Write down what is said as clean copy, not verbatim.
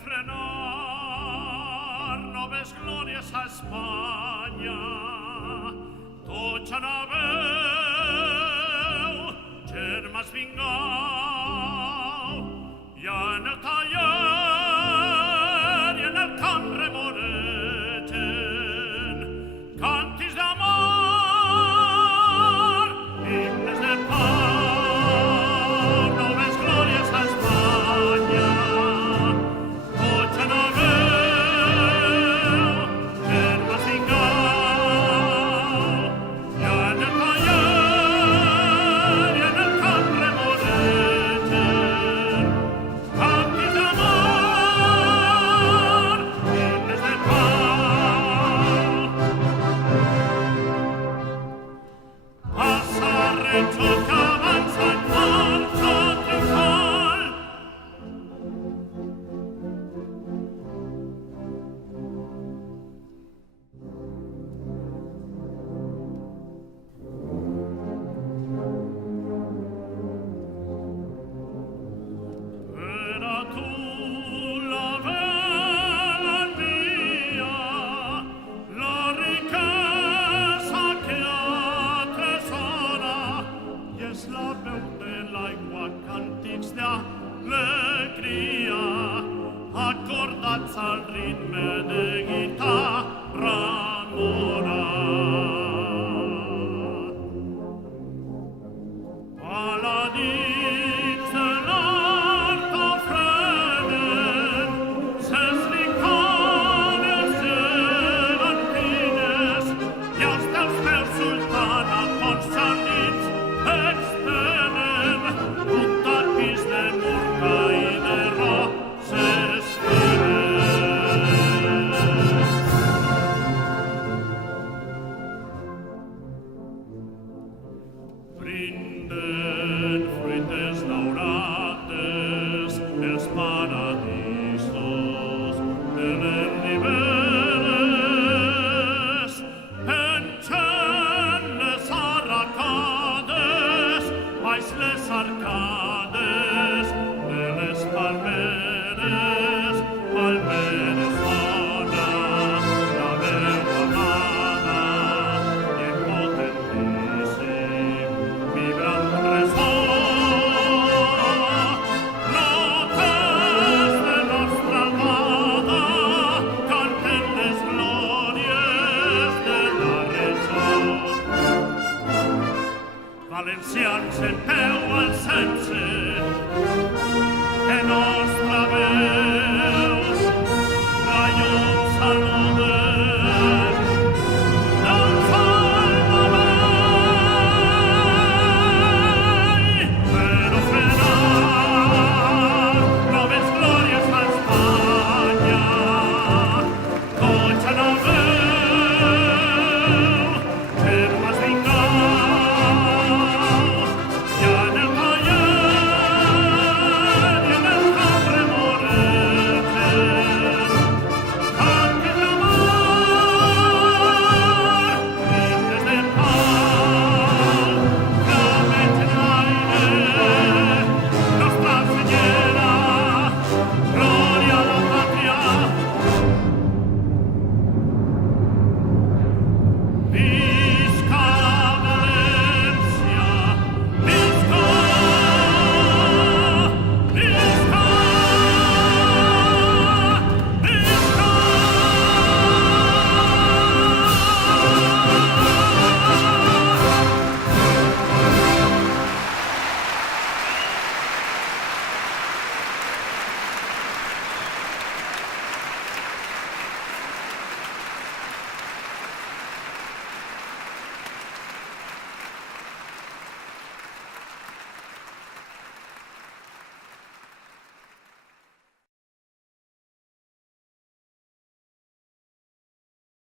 refrenar noves glorias a Espanya. Tots anaveu, germans vingau, i en el taller i en el camp remoregen cantis d'amor, himnes de pau, noves glòries a Espanya. Tots anaveu, germans vingau, i en el taller i en el camp remoregen cantis d'amor, himnes de pau. Passa Reggio que avança en marxa triomfal. Era tu la vela mia, la riquesa que atresora, i és la veu de l'aigua, càntics d'alegria, acordats al ritme de guitarra mora. Paladins de l'art ofrenen ses licones gegantines, i els teus peus, sultana, consanguins extenen un tapís de murta i de roses fines. Brinden fruites daurades els paradisos de les